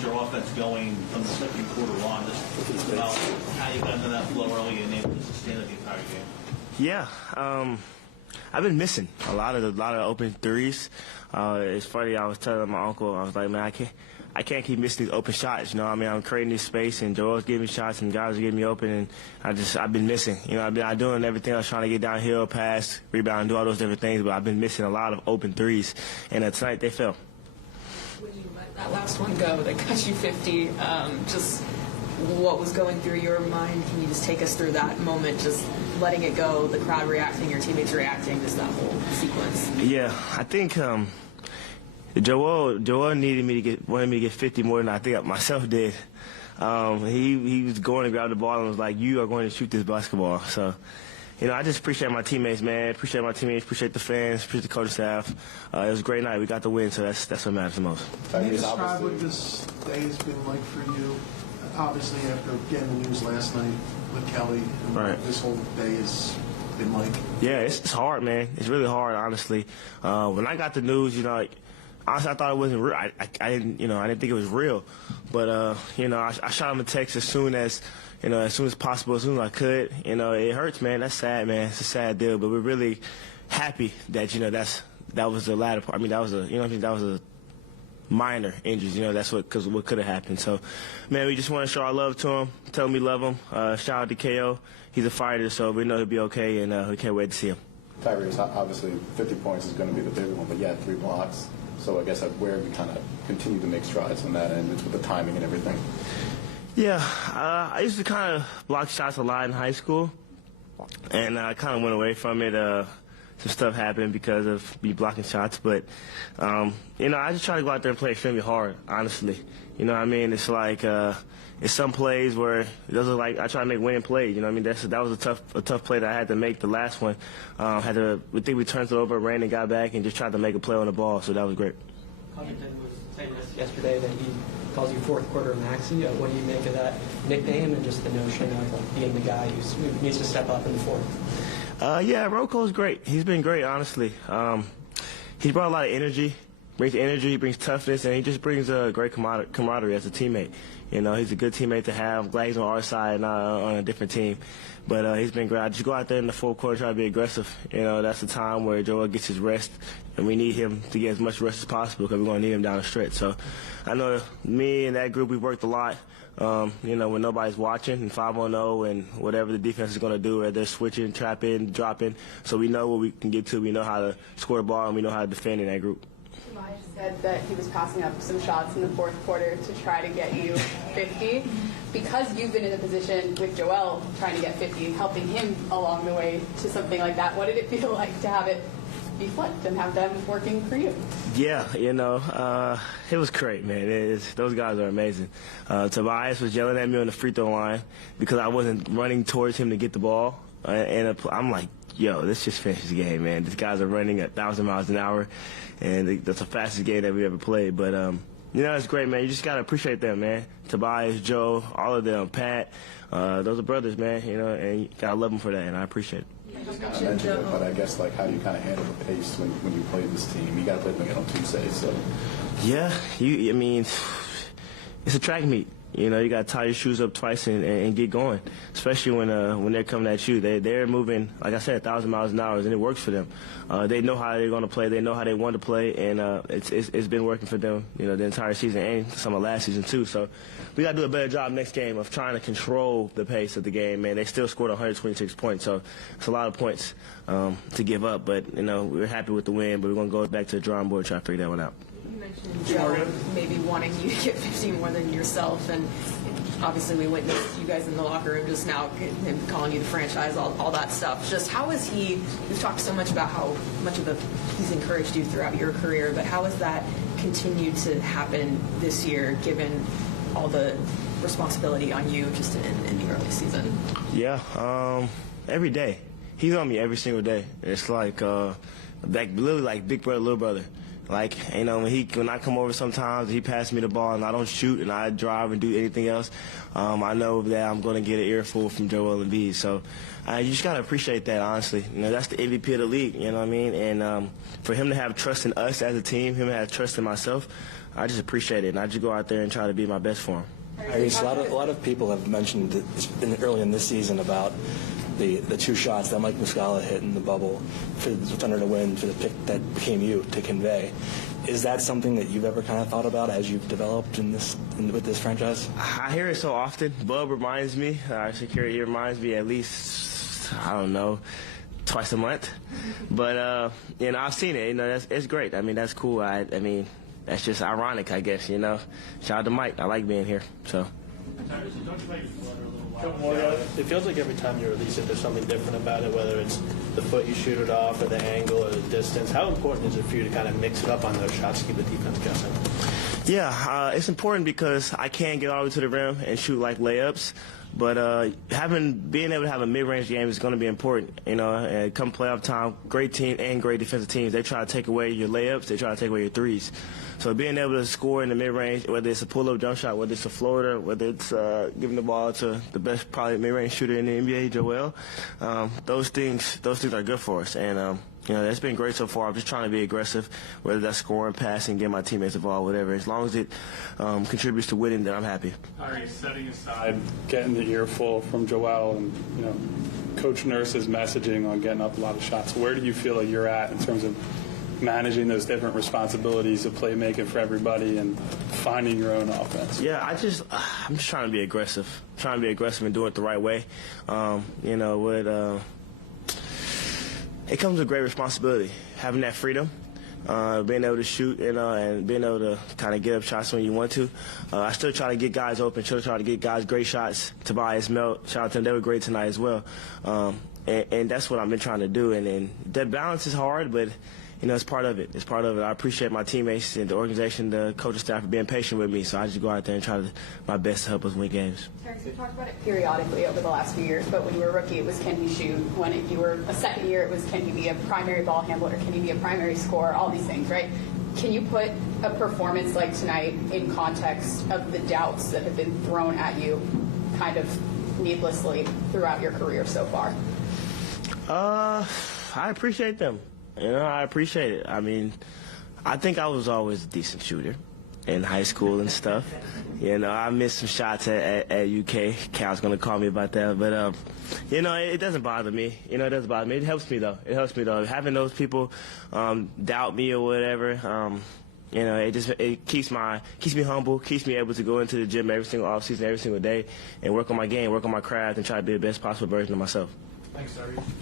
your offense going from the second quarter on, just about how you got into that flow early and able to sustain it the entire game. Yeah, I've been missing a lot of open threes. It's funny, I was telling my uncle, I was like, man, I can't keep missing these open shots. You know, I mean, I'm creating this space, and Joel's giving me shots, and guys are getting me open, and I've been missing. You know, I've been doing everything. I was trying to get downhill, pass, rebound, do all those different things, but I've been missing a lot of open threes, and tonight they fell. When you let that last one go that got you 50, just what was going through your mind? Can you just take us through that moment, just letting it go, the crowd reacting, your teammates reacting, just that whole sequence? Yeah, I think Joel wanted me to get 50 more than I think myself did. He was going to grab the ball and was like, "You are going to shoot this basketball." So, you know, I just appreciate my teammates, man. Appreciate my teammates. Appreciate the fans. Appreciate the coaching staff. It was a great night. We got the win, so that's what matters the most. Can you describe what this day has been like for you? Obviously, after getting the news last night with Kelly, and right. This whole day has been like. Yeah, it's hard, man. It's really hard, honestly. When I got the news, you know, honestly, I thought it wasn't real. I didn't think it was real. But you know, I shot him a text as soon as possible, as soon as I could. You know, it hurts, man. That's sad, man. It's a sad deal. But we're really happy that that was the latter part. I mean, that was a minor injuries. You know, that's what could have happened. So, man, we just want to show our love to him, tell him we love him. Shout out to KO. He's a fighter, so we know he'll be okay, and we can't wait to see him. Tyrese, obviously 50 points is going to be the bigger one, but you had 3 blocks. So I guess where we kind of continue to make strides on that end with the timing and everything. Yeah, I used to kind of block shots a lot in high school, and I kind of went away from it. Some stuff happened because of me blocking shots, but you know, I just try to go out there and play extremely hard, honestly. You know what I mean? It's like it's some plays where those are like I try to make winning plays. You know what I mean? That was a tough play that I had to make. The last one, we think we turned it over, ran and got back, and just tried to make a play on the ball. So that was great. Covington was saying this yesterday that he calls you fourth quarter Maxey. What do you make of that nickname and just the notion of like, being the guy who needs to step up in the fourth? Yeah, Roko's great. He's been great, honestly. He's brought a lot of energy. He brings toughness, and he just brings a great camaraderie as a teammate. You know, he's a good teammate to have. Glad he's on our side, not on a different team. But he's been great. I just go out there in the fourth quarter, try to be aggressive. You know, that's the time where Joel gets his rest, and we need him to get as much rest as possible because we're going to need him down the stretch. So I know me and that group, we worked a lot. You know, when nobody's watching and 5-on-0 and whatever the defense is going to do, whether they're switching, trapping, dropping. So we know what we can get to. We know how to score the ball, and we know how to defend in that group. Maya said that he was passing up some shots in the fourth quarter to try to get you 50. Because you've been in a position with Joel trying to get 50, helping him along the way to something like that, what did it feel like to have it be flipped and have them working for you? Yeah, you know, it was great, man. Those guys are amazing. Tobias was yelling at me on the free throw line because I wasn't running towards him to get the ball. And I'm like, yo, let's just finish this game, man. These guys are running at 1,000 miles an hour, and that's the fastest game that we ever played. But, you know, it's great, man. You just got to appreciate them, man. Tobias, Joe, all of them, Pat. Those are brothers, man, you know, and you got to love them for that, and I appreciate it. You just kind of mentioned it, but I guess, like, how do you kind of handle the pace when you play this team? You got to play them again on Tuesday, so. Yeah, I mean, it's a track meet. You know, you got to tie your shoes up twice and get going, especially when they're coming at you. They're moving, like I said, 1,000 miles an hour, and it works for them. They know how they're going to play. They know how they want to play, and it's been working for them, you know, the entire season and some of last season too. So we got to do a better job next game of trying to control the pace of the game, man. They still scored 126 points, so it's a lot of points to give up. But, you know, we're happy with the win, but we're going to go back to the drawing board and try to figure that one out. You mentioned Joe maybe wanting you to get 50 more than yourself, and obviously we witnessed you guys in the locker room just now, him calling you the franchise, all that stuff. Just how is he, we've talked so much about how much of he's encouraged you throughout your career, but how has that continued to happen this year, given all the responsibility on you just in the early season? Yeah, every day. He's on me every single day. It's like literally like big brother, little brother. Like, you know, when I come over sometimes, he passes me the ball and I don't shoot and I drive and do anything else, I know that I'm going to get an earful from Joel Embiid. So you just got to appreciate that, honestly. You know, that's the MVP of the league, you know what I mean? And for him to have trust in us as a team, him to have trust in myself, I just appreciate it. And I just go out there and try to be my best for him. Tyrese, a lot of people have mentioned early in this season about the 2 shots that Mike Muscala hit in the bubble for the Thunder to win, for the pick that became you to convey. Is that something that you've ever kind of thought about as you've developed with this franchise? I hear it so often. Bub reminds me, security reminds me at least, I don't know, twice a month. But, you know, I've seen it. You know, it's great. I mean, that's cool. I mean, that's just ironic, I guess, you know. Shout out to Mike. I like being here, so. Tyrese, don't you find your flutter a little while? It feels like every time you release it, there's something different about it, whether it's the foot you shoot it off or the angle or the distance. How important is it for you to kind of mix it up on those shots to keep the defense guessing? Yeah, it's important because I can't get all the way to the rim and shoot like layups. But being able to have a mid-range game is going to be important. You know, and come playoff time, great team and great defensive teams, they try to take away your layups, they try to take away your threes. So being able to score in the mid-range, whether it's a pull-up jump shot, whether it's a floater, whether it's giving the ball to the best probably mid-range shooter in the NBA, Joel, those things are good for us. And you know, that's been great so far. I'm just trying to be aggressive, whether that's scoring, passing, getting my teammates involved, whatever. As long as it contributes to winning, then I'm happy. Are you setting aside getting the earful from Joel and, you know, Coach Nurse's messaging on getting up a lot of shots? Where do you feel like you're at in terms of managing those different responsibilities of playmaking for everybody and finding your own offense? Yeah, I'm just trying to be aggressive. And do it the right way. You know, it comes with great responsibility, having that freedom, being able to shoot, and being able to kind of get up shots when you want to. I still try to get guys open, still try to get guys great shots. Tobias, Melt, shout out to them, they were great tonight as well. And that's what I've been trying to do. And that balance is hard, but you know, it's part of it. I appreciate my teammates and the organization, the coaching staff for being patient with me. So I just go out there and try my best to help us win games. Tyrese, you talked about it periodically over the last few years, but when you were a rookie, it was can he shoot? When you were a second year, it was can he be a primary ball handler? Can he be a primary scorer? All these things, right? Can you put a performance like tonight in context of the doubts that have been thrown at you kind of needlessly throughout your career so far? I appreciate them. You know, I appreciate it. I mean, I think I was always a decent shooter in high school and stuff. You know, I missed some shots at UK. Cal's going to call me about that. But, you know, it doesn't bother me. You know, it doesn't bother me. It helps me, though. Having those people doubt me or whatever, you know, it keeps me humble, keeps me able to go into the gym every single offseason, every single day, and work on my game, work on my craft, and try to be the best possible version of myself. Thanks, Tyrese.